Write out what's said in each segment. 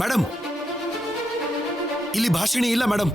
Madam, ಇಲ್ಲಿ ಭಾಷಣಿ ಇಲ್ಲ madam.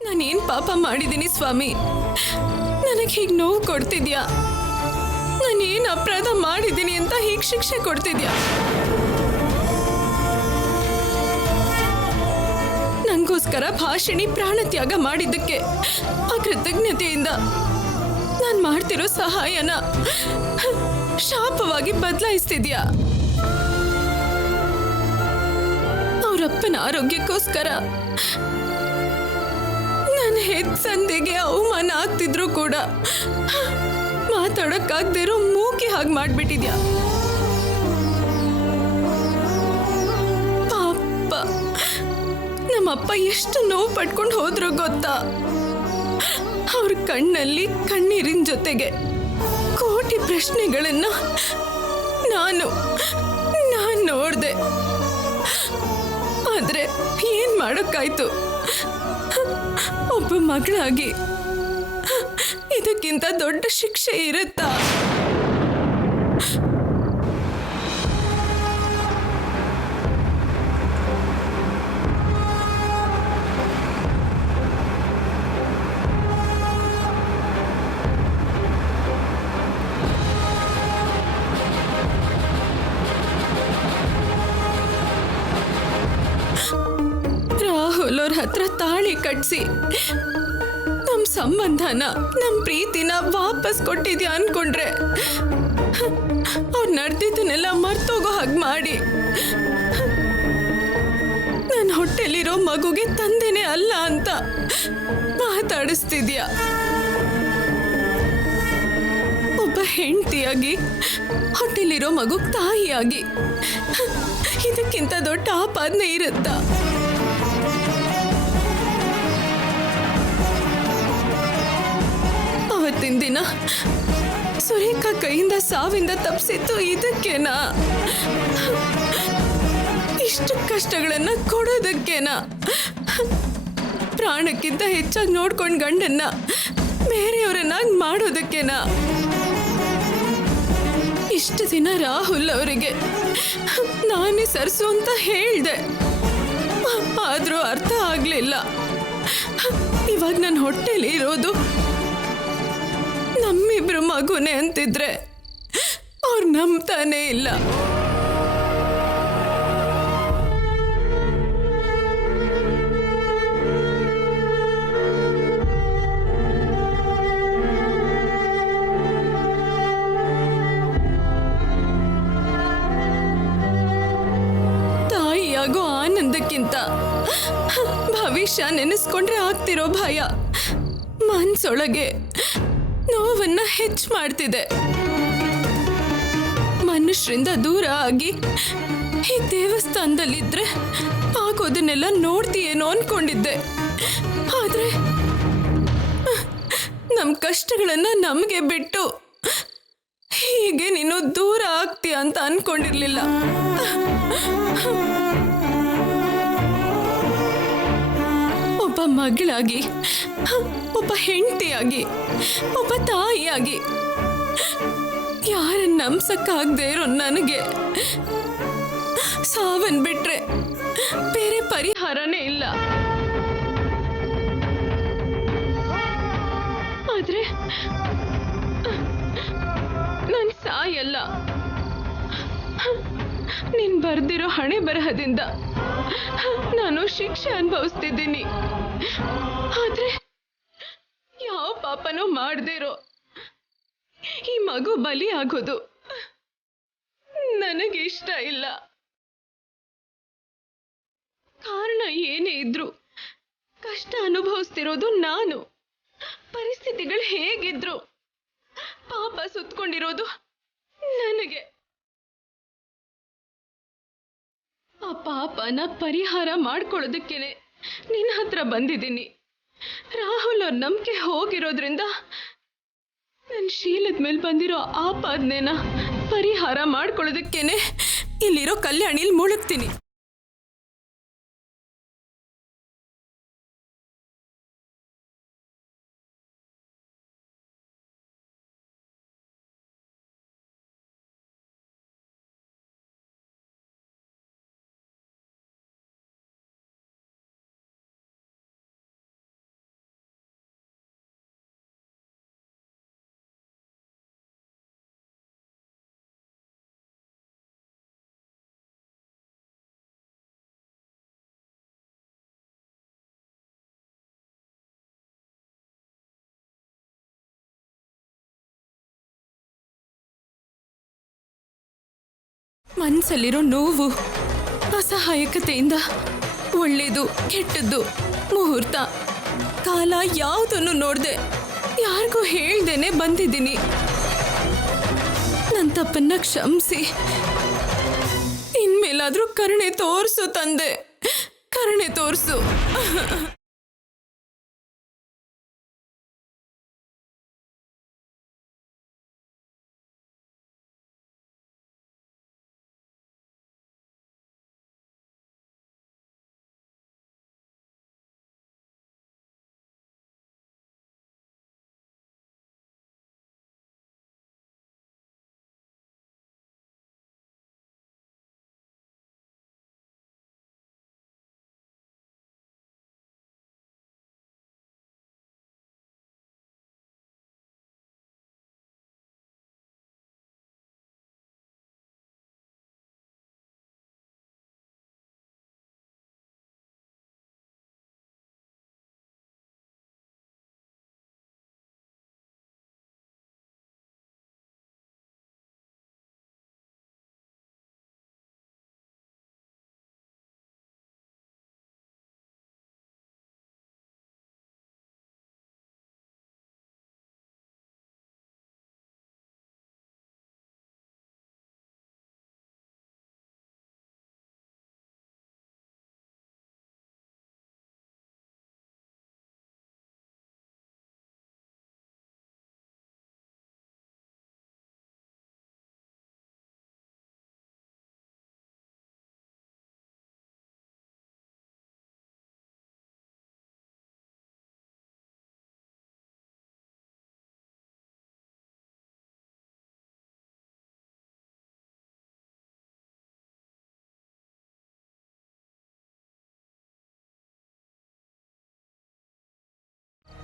ನಾನೇನ್ ಪಾಪ ಮಾಡಿದ್ದೀನಿ ಸ್ವಾಮಿ? ನನಗೆ ಹೀಗೆ ನೋವು ಕೊಡ್ತಿದ್ಯಾ? ನಾನೇನ್ ಅಪರಾಧ ಮಾಡಿದ್ದೀನಿ ಅಂತ ಹೀಗೆ ಶಿಕ್ಷೆ ಕೊಡ್ತಿದ್ಯಾ? ನಂಗೋಸ್ಕರ ಭಾಷಿಣಿ ಪ್ರಾಣ ತ್ಯಾಗ ಮಾಡಿದ್ದಕ್ಕೆ ಆ ಕೃತಜ್ಞತೆಯಿಂದ ನಾನು ಮಾಡ್ತಿರೋ ಸಹಾಯನ ಶಾಪವಾಗಿ ಬದಲಾಯಿಸ್ತಿದ್ಯಾ? ಅವರಪ್ಪನ ಆರೋಗ್ಯಕ್ಕೋಸ್ಕರ ನನ್ನ ಹೆತ್ತ ಸಂಧಿಗೆ ಅವಮಾನ ಆಗ್ತಿದ್ರು ಕೂಡ ಮಾತಾಡಕ್ಕಾಗ್ದಿರೋ ಮೂಕಿ ಹಾಗೆ ಮಾಡ್ಬಿಟ್ಟಿದ್ಯಾ? ಪಾಪ ನಮ್ಮಪ್ಪ ಎಷ್ಟು ನೋವು ಪಟ್ಕೊಂಡು ಹೋದ್ರು ಗೊತ್ತಾ? ಅವ್ರ ಕಣ್ಣಲ್ಲಿ ಕಣ್ಣೀರಿನ ಜೊತೆಗೆ ಕೋಟಿ ಪ್ರಶ್ನೆಗಳನ್ನ ನಾನು ನೋಡ್ದೆ. ಆದ್ರೆ ಏನ್ ಮಾಡಕ್ಕಾಯ್ತು? ಒಬ್ಬ ಮಗಳಾಗಿ ಇದಕ್ಕಿಂತ ದೊಡ್ಡ ಶಿಕ್ಷೆ ಇರುತ್ತಾ? ರಾಹುಲ್ ಅವ್ರ ಹತ್ರ ತಾಳಿ ಕಟ್ಸಿ ನಮ್ ಸಂಬಂಧನ ನಮ್ ಪ್ರೀತಿನ ವಾಪಸ್ ಕೊಟ್ಟಿದ್ಯಾ ಅನ್ಕೊಂಡ್ರೆ ಅವ್ರು ನಡೆದಿದ್ದನ್ನೆಲ್ಲ ಮರ್ತೋಗೋ ಹಾಗೆ ಮಾಡಿ ನನ್ನ ಹೊಟ್ಟೆಲಿರೋ ಮಗುಗೆ ತಂದೆನೇ ಅಲ್ಲ ಅಂತ ಮಾತಾಡಿಸ್ತಿದ್ಯಾ? ಒಬ್ಬ ಹೆಂಡತಿಯಾಗಿ ಹೊಟ್ಟೆಲಿರೋ ಮಗು ತಾಯಿಯಾಗಿ ಇದಕ್ಕಿಂತ ದೊಡ್ಡ ಆಪಾದನೆ ಇರುತ್ತಾ? ಅವತ್ತಿನ ದಿನ ಸುರೇಖಾ ಕೈಯಿಂದ ಸಾವಿಂದ ತಪ್ಪಿಸಿತ್ತು ಇದಕ್ಕೇನಾ? ಇಷ್ಟು ಕಷ್ಟಗಳನ್ನ ಕೊಡೋದಕ್ಕೇನಾ? ಪ್ರಾಣಕ್ಕಿಂತ ಹೆಚ್ಚಾಗಿ ನೋಡ್ಕೊಂಡ್ ಗಂಡನ್ನ ಬೇರೆಯವರನ್ನಾಗಿ ಮಾಡೋದಕ್ಕೇನಾ? ಇಷ್ಟು ದಿನ ರಾಹುಲ್ ಅವರಿಗೆ ನಾನೇ ಸರ್ಸು ಅಂತ ಹೇಳ್ದೆ, ಆದ್ರೂ ಅರ್ಥ ಆಗ್ಲಿಲ್ಲ. ಇವಾಗ ನನ್ನ ಹೊಟ್ಟೆಲಿ ಇರೋದು ನಮ್ಮಿಬ್ರು ಮಗುನೇ ಅಂತಿದ್ರೆ ಅವ್ರು ನಂಬ್ತಾನೇ ಇಲ್ಲ. ತಾಯಿಯಾಗೋ ಆನಂದಕ್ಕಿಂತ ಭವಿಷ್ಯ ನೆನೆಸ್ಕೊಂಡ್ರೆ ಆಗ್ತಿರೋ ಭಯ ಮನ್ಸೊಳಗೆ ನೋವನ್ನ ಹೆಚ್ಚು ಮಾಡ್ತಿದೆ. ಮನುಷ್ಯರಿಂದ ದೂರ ಆಗಿ ಈ ದೇವಸ್ಥಾನದಲ್ಲಿದ್ರೆ ಆಗೋದನ್ನೆಲ್ಲ ನೋಡ್ತೀಯೇನೋ ಅನ್ಕೊಂಡಿದ್ದೆ. ಆದ್ರೆ ನಮ್ ಕಷ್ಟಗಳನ್ನ ನಮ್ಗೆ ಬಿಟ್ಟು ಹೀಗೆ ನೀನು ದೂರ ಆಗ್ತೀಯ ಅಂತ ಅನ್ಕೊಂಡಿರ್ಲಿಲ್ಲ. ಒಬ್ಬ ಮಗಳಾಗಿ, ಒಬ್ಬ ಹೆಂಡತಿಯಾಗಿ, ಒಬ್ಬ ತಾಯಿಯಾಗಿ ಯಾರನ್ನ ನಂಬ್ಸಕ್ಕಾಗದೇ ಇರೋ ನನಗೆ ಸಾವನ್ ಬಿಟ್ರೆ ಬೇರೆ ಪರಿಹಾರನೇ ಇಲ್ಲ. ಆದ್ರೆ ನನ್ ಸಾಯಲ್ಲ. ನೀನ್ ಬರ್ದಿರೋ ಹಣೆ ಬರಹದಿಂದ ನಾನು ಶಿಕ್ಷೆ ಅನುಭವಿಸ್ತಿದ್ದೀನಿ. ಆದ್ರೆ ಯಾವ ಪಾಪನೂ ಮಾಡ್ದಿರೋ ಈ ಮಗು ಬಲಿ ಆಗೋದು ನನಗೆ ಇಷ್ಟ ಇಲ್ಲ. ಕಾರಣ ಏನೇ ಇದ್ರು ಕಷ್ಟ ಅನುಭವಿಸ್ತಿರೋದು ನಾನು. ಪರಿಸ್ಥಿತಿಗಳು ಹೇಗಿದ್ರು ಪಾಪ ಸುತ್ಕೊಂಡಿರೋದು ನನಗೆ. ಆ ಪಾಪನ ಪರಿಹಾರ ಮಾಡ್ಕೊಳ್ಳೋದಕ್ಕೇನೆ ನಿನ್ನ ಹತ್ರ ಬಂದಿದ್ದೀನಿ. ರಾಹುಲ್ ಅವ್ರ ನಂಬಿಕೆ ಹೋಗಿರೋದ್ರಿಂದ ನನ್ನ ಶೀಲದ ಮೇಲೆ ಬಂದಿರೋ ಆಪಾದನೆನ ಪರಿಹಾರ ಮಾಡ್ಕೊಳ್ಳೋದಕ್ಕೇನೆ ಇಲ್ಲಿರೋ ಕಲ್ಯಾಣಿಲಿ ಮುಳುಗ್ತೀನಿ. ಮನಸ್ಸಲ್ಲಿರೋ ನೋವು, ಅಸಹಾಯಕತೆಯಿಂದ ಒಳ್ಳೇದು ಕೆಟ್ಟದ್ದು ಮುಹೂರ್ತ ಕಾಲ ಯಾವುದನ್ನು ನೋಡ್ದೆ ಯಾರಿಗೂ ಹೇಳ್ದೇನೆ ಬಂದಿದ್ದೀನಿ. ನನ್ನ ತಪ್ಪನ್ನ ಕ್ಷಮಿಸಿ ಇನ್ಮೇಲಾದ್ರೂ ಕರುಣೆ ತೋರಿಸು ತಂದೆ, ಕರುಣೆ ತೋರಿಸು.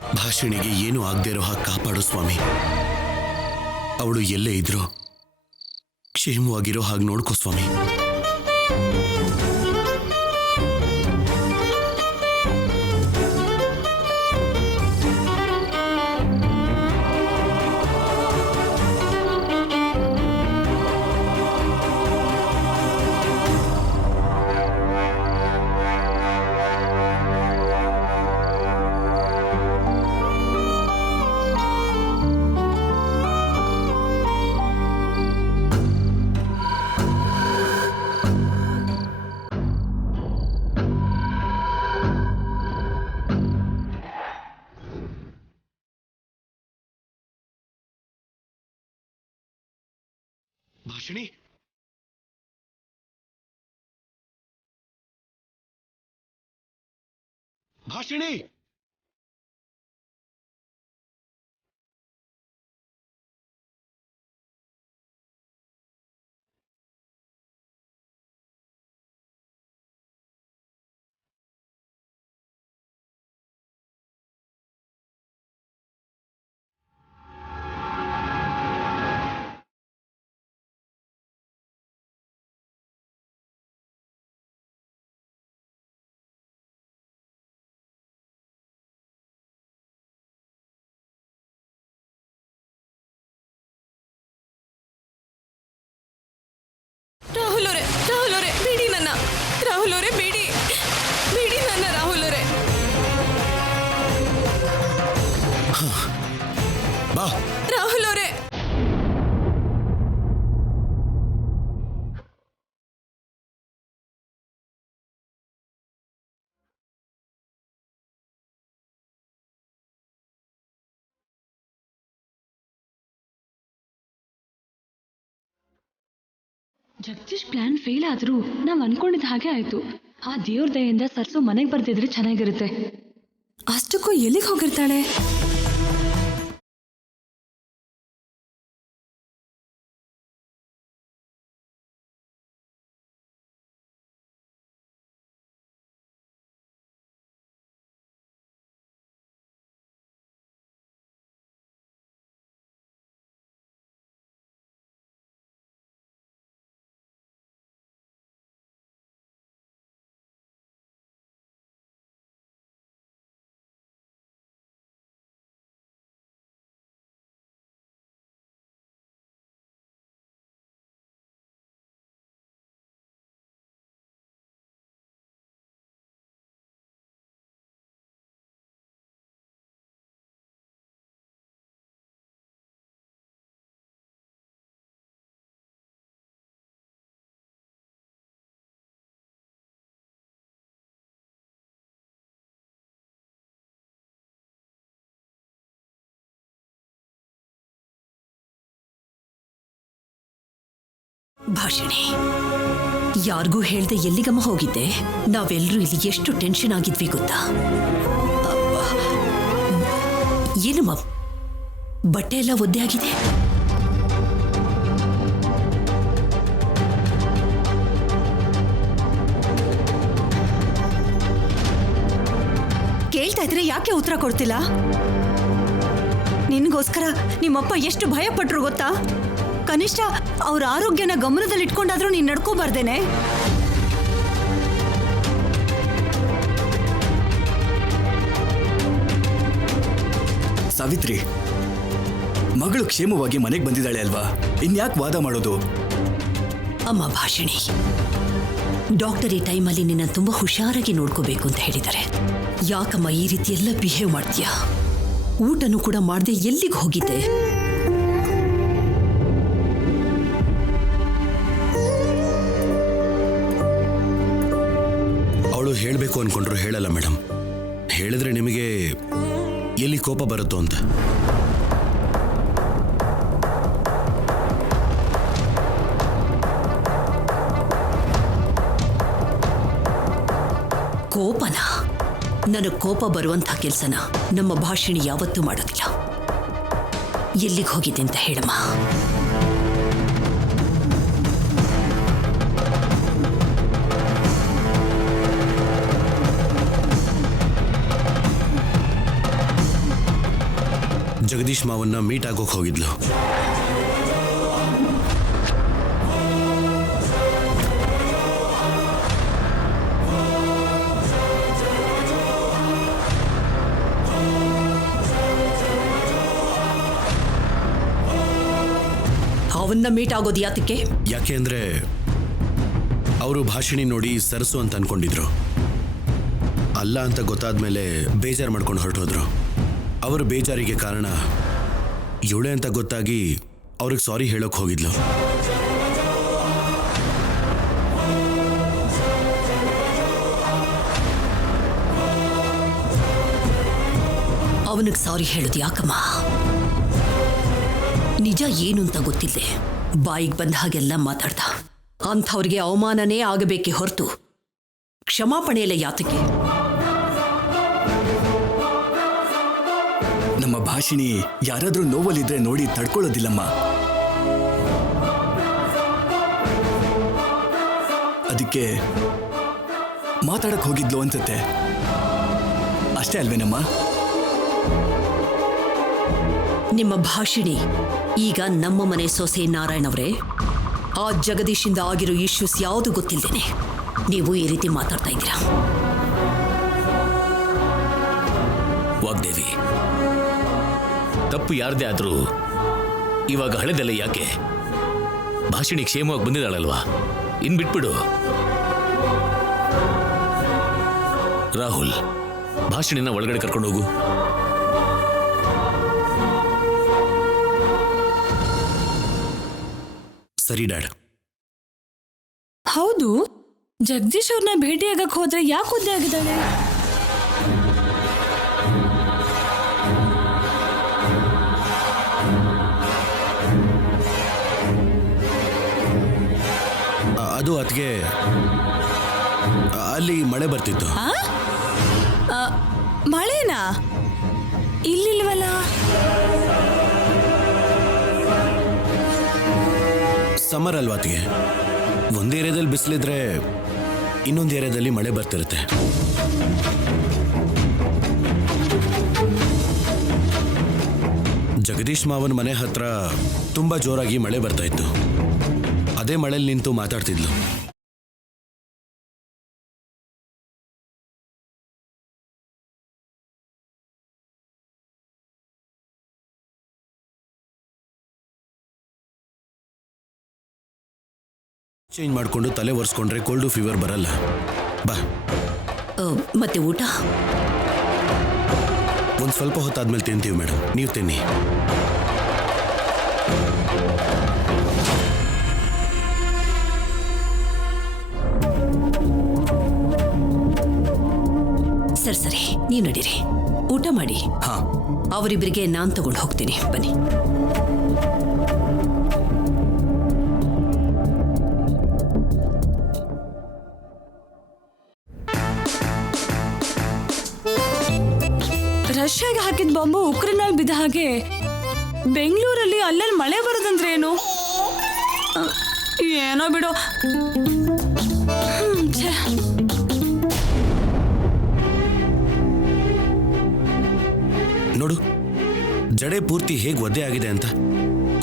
ಭಾಷಣಿಗೆ ಏನೂ ಆಗದೆ ಇರೋ ಹಾಗೆ ಕಾಪಾಡು ಸ್ವಾಮಿ. ಅವಳು ಎಲ್ಲೇ ಇದ್ರು ಕ್ಷೇಮವಾಗಿರೋ ಹಾಗೆ ನೋಡ್ಕೋ ಸ್ವಾಮಿ. ಭಾಷಿಣಿ, ಭಾಷಿಣಿ, ರಾಹುಲ್ ಅವರೇ ಬಿಡಿ ನನ್ನ. ರಾಹುಲ್ ಅವರೇ ಬಿಡಿ ನನ್ನ. ರಾಹುಲ್ ಅವರೇ ಬಾ. ರಾಹುಲ್ ಅವರೇ ಜಗದೀಶ್ ಪ್ಲಾನ್ ಫೇಲ್ ಆದ್ರೂ ನಾವ್ ಅನ್ಕೊಂಡಿದ್ದ ಹಾಗೆ ಆಯ್ತು. ಆ ದೇವ್ರ ದಯೆಯಿಂದ ಸರ್ಸು ಮನೆಗೆ ಬರ್ತಿದ್ರೆ ಚೆನ್ನಾಗಿರುತ್ತೆ. ಅಷ್ಟಕ್ಕೂ ಎಲ್ಲಿಗೆ ಹೋಗಿರ್ತಾಳೆ? ಭಾಷಿಣಿ, ಯಾರಿಗೂ ಹೇಳ್ದೆ ಎಲ್ಲಿಗಮ್ಮ ಹೋಗಿದ್ದೆ? ನಾವೆಲ್ಲರೂ ಇಲ್ಲಿ ಎಷ್ಟು ಟೆನ್ಷನ್ ಆಗಿದ್ವಿ ಗೊತ್ತಾ? ಏನಮ್ಮ ಬಟ್ಟೆ ಎಲ್ಲ ಒದ್ದೆ ಆಗಿದೆ? ಕೇಳ್ತಾ ಇದ್ರೆ ಯಾಕೆ ಉತ್ತರ ಕೊಡ್ತಿಲ್ಲ? ನಿನ್ಗೋಸ್ಕರ ನಿಮ್ಮಪ್ಪ ಎಷ್ಟು ಭಯ ಪಟ್ರು ಗೊತ್ತಾ? ಕನಿಷ್ಠ ಅವ್ರ ಆರೋಗ್ಯನ ಗಮನದಲ್ಲಿಟ್ಕೊಂಡಾದ್ರೂ ನೀನ್ ನಡ್ಕೋಬಾರ್ದೇನೆ? ಸಾವಿತ್ರಿ, ಮಗಳು ಕ್ಷೇಮವಾಗಿ ಮನೆಗೆ ಬಂದಿದ್ದಾಳೆ ಅಲ್ವಾ, ಇನ್ಯಾಕೆ ವಾದ ಮಾಡೋದು? ಅಮ್ಮ ಭಾಷಿಣಿ, ಡಾಕ್ಟರ್ ಈ ಟೈಮಲ್ಲಿ ನಿನ್ನ ತುಂಬಾ ಹುಷಾರಾಗಿ ನೋಡ್ಕೋಬೇಕು ಅಂತ ಹೇಳಿದ್ದಾರೆ. ಯಾಕಮ್ಮ ಈ ರೀತಿ ಎಲ್ಲ ಬಿಹೇವ್ ಮಾಡ್ತೀಯಾ? ಊಟನೂ ಕೂಡ ಮಾಡದೆ ಎಲ್ಲಿಗೆ ಹೋಗಿದ್ದೆ? ಅವಳು ಹೇಳಬೇಕು ಅನ್ಕೊಂಡ್ರು ಹೇಳಲ್ಲ ಮೇಡಮ್. ಹೇಳಿದ್ರೆ ನಿಮಗೆ ಎಲ್ಲಿ ಕೋಪ ಬರುತ್ತೋ ಅಂತ. ಕೋಪನ? ನನಗೆ ಕೋಪ ಬರುವಂಥ ಕೆಲಸನ ನಮ್ಮ ಭಾಷಿಣಿ ಯಾವತ್ತೂ ಮಾಡೋದಿಲ್ಲ. ಎಲ್ಲಿಗೆ ಹೋಗಿದೆ ಅಂತ ಹೇಳಮ್ಮ. ಜಗದೀಶ್ ಮಾವನ್ನ ಮೀಟ್ ಆಗೋಕ್ ಹೋಗಿದ್ಲು. ಅವನ್ನ ಮೀಟ್ ಆಗೋದು ಯಾತಕ್ಕೆ? ಯಾಕೆ ಅಂದ್ರೆ ಅವರು ಭಾಷಿಣಿ ನೋಡಿ ಸರಸು ಅಂತ ಅನ್ಕೊಂಡಿದ್ರು. ಅಲ್ಲ ಅಂತ ಗೊತ್ತಾದ್ಮೇಲೆ ಬೇಜಾರು ಮಾಡ್ಕೊಂಡು ಹೊರಟೋದ್ರು. ಅವ್ರ ಬೇಜಾರಿಗೆ ಕಾರಣ ಇವಳೆ ಅಂತ ಗೊತ್ತಾಗಿ ಅವ್ರಿಗೆ ಸಾರಿ ಹೇಳೋಕ್ ಹೋಗಿದ್ಲು. ಅವನಿಗೆ ಸಾರಿ ಹೇಳೋದು ಯಾಕಮ್ಮ? ನಿಜ ಏನು ಅಂತ ಗೊತ್ತಿಲ್ಲದೆ ಬಾಯಿಗೆ ಬಂದ ಹಾಗೆಲ್ಲ ಮಾತಾಡ್ದ. ಅಂಥವ್ರಿಗೆ ಅವಮಾನನೇ ಆಗಬೇಕೇ ಹೊರತು ಕ್ಷಮಾಪಣೆ ಎಲ್ಲ ಯಾತಕ್ಕೆ? ನಮ್ಮ ಭಾಷಿಣಿ ಯಾರಾದ್ರೂ ನೋವಲ್ಲಿದ್ರೆ ನೋಡಿ ತಡ್ಕೊಳ್ಳೋದಿಲ್ಲಮ್ಮ. ಅದಕ್ಕೆ ಮಾತಾಡಕ್ ಹೋಗಿದ್ಲು ಅನ್ಸುತ್ತೆ. ಅಷ್ಟೇ ಅಲ್ವೇನಮ್ಮ? ನಿಮ್ಮ ಭಾಷಿಣಿ ಈಗ ನಮ್ಮ ಮನೆ ಸೊಸೆ. ನಾರಾಯಣ್ ಅವರೇ, ಆ ಜಗದೀಶಿಂದ ಆಗಿರೋ ಇಶ್ಯೂಸ್ ಯಾವುದು ಗೊತ್ತಿಲ್ಲದೇನೆ ನೀವು ಈ ರೀತಿ ಮಾತಾಡ್ತಾ ಇದ್ದೀರಾ. ವಾಗ್ದೇವಿ, ತಪ್ಪು ಯಾರದೇ ಆದ್ರೂ ಇವಾಗ ಹಳೆದೆಲ್ಲ ಯಾಕೆ? ಭಾಷಿಣಿ ಕ್ಷೇಮವಾಗಿ ಬಂದಿದ್ದಾಳಲ್ವಾ, ಇನ್ ಬಿಟ್ಬಿಡು. ರಾಹುಲ್, ಭಾಷಿಣಿನ ಒಳಗಡೆ ಕರ್ಕೊಂಡು ಹೋಗು. ಸರಿ ಡ್ಯಾಡ್. ಹೌದು, ಜಗದೀಶ್ ಅವ್ರನ್ನ ಭೇಟಿಯಾಗಕ್ಕೆ ಹೋದ್ರೆ ಯಾಕೆ ಒದ್ದೆ ಆಗಿದ್ದಾಳೆ? ಅದು ಅದಕ್ಕೆ ಅಲ್ಲಿ ಮಳೆ ಬರ್ತಿತ್ತು. ಮಳೆನಾ? ಇಲ್ಲಿಲ್ವಲ್ಲ. ಸಮ್ಮರ್ ಅಲ್ವಾ ಅತ್ತಿಗೆ, ಒಂದೇ ಏರಿಯಾದಲ್ಲಿ ಬಿಸಿಲಿದ್ರೆ ಇನ್ನೊಂದು ಏರಿಯಾದಲ್ಲಿ ಮಳೆ ಬರ್ತಿರುತ್ತೆ. ಜಗದೀಶ್ ಮಾವನ ಮನೆ ಹತ್ರ ತುಂಬಾ ಜೋರಾಗಿ ಮಳೆ ಬರ್ತಾ ಇತ್ತು. ಅದೇ ಮಳೆಯಲ್ಲಿ ನಿಂತು ಮಾತಾಡ್ತಿದ್ಲು. ಚೇಂಜ್ ಮಾಡ್ಕೊಂಡು ತಲೆ ಒರೆಸ್ಕೊಂಡ್ರೆ ಕೋಲ್ಡು ಫೀವರ್ ಬರಲ್ಲ. ಬಾ. ಮತ್ತೆ ಊಟ ಒಂದು ಸ್ವಲ್ಪ ಹೊತ್ತಾದ್ಮೇಲೆ ತಿಂತೀವಿ ಮೇಡಮ್, ನೀವು ತಿನ್ನಿ. ಸರಿ, ನೀವು ನಡೀರಿ, ಊಟ ಮಾಡಿ. ಹಾ, ಅವರಿಬ್ಬರಿಗೆ ನಾನು ತಗೊಂಡು ಹೋಗ್ತೀನಿ, ಬನ್ನಿ. ರಷ್ಯಾಗೆ ಹಾಕಿದ ಬಾಂಬು ಉಕ್ರೇನಲ್ಲಿ ಬಿದ್ದ ಹಾಗೆ ಬೆಂಗಳೂರಲ್ಲಿ ಅಲ್ಲಲ್ಲಿ ಮಳೆ ಬರೋದಂದ್ರೆ ಏನು? ಏನೋ ಬಿಡು. ನೋಡು, ಜಡೆ ಪೂರ್ತಿ ಹೇಗೆ ಒದ್ದೆ ಆಗಿದೆ ಅಂತ.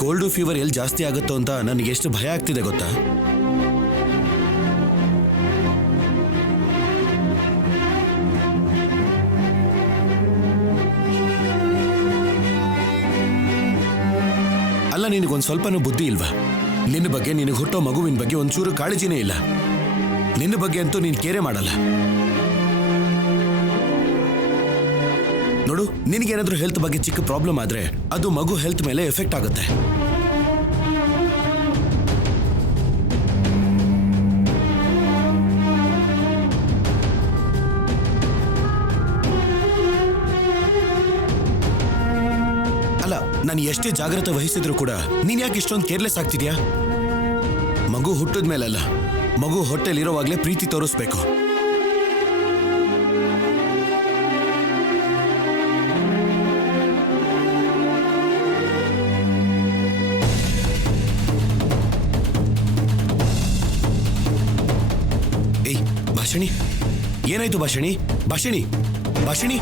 ಕೋಲ್ಡು ಫೀವರ್ ಎಲ್ಲಿ ಜಾಸ್ತಿ ಆಗುತ್ತೋ ಅಂತ ನನಗೆ ಎಷ್ಟು ಭಯ ಆಗ್ತಿದೆ ಗೊತ್ತಾ? ಅಲ್ಲ, ನಿನಗೊಂದು ಸ್ವಲ್ಪನೂ ಬುದ್ಧಿ ಇಲ್ವಾ? ನಿನ್ನ ಬಗ್ಗೆ, ನಿನಗೆ ಹುಟ್ಟೋ ಮಗುವಿನ ಬಗ್ಗೆ ಒಂಚೂರು ಕಾಳಜಿನೇ ಇಲ್ಲ. ನಿನ್ನ ಬಗ್ಗೆ ಅಂತೂ ನೀನು ಕೇರೆ ಮಾಡಲ್ಲ. ನೋಡು, ನಿನಗೇನಾದ್ರೂ ಹೆಲ್ತ್ ಬಗ್ಗೆ ಚಿಕ್ಕ ಪ್ರಾಬ್ಲಮ್ ಆದ್ರೆ ಅದು ಮಗು ಹೆಲ್ತ್ ಮೇಲೆ ಎಫೆಕ್ಟ್ ಆಗುತ್ತೆ. ಅಲ್ಲ, ನಾನು ಎಷ್ಟೇ ಜಾಗ್ರತೆ ವಹಿಸಿದ್ರು ಕೂಡ ನೀನ್ ಯಾಕೆ ಇಷ್ಟೊಂದು ಕೇರ್ಲೆಸ್ ಆಗ್ತಿದ್ಯಾ? ಮಗು ಹುಟ್ಟಿದ ಮೇಲಲ್ಲ, ಮಗು ಹೊಟ್ಟೆಲಿರೋವಾಗ್ಲೇ ಪ್ರೀತಿ ತೋರಿಸ್ಬೇಕು. ಏಯ್ ಭಾಷಿಣಿ, ಏನಾಯ್ತು ಭಾಷಿಣಿ? ಭಾಷಿಣಿ, ಭಾಷಿಣಿ.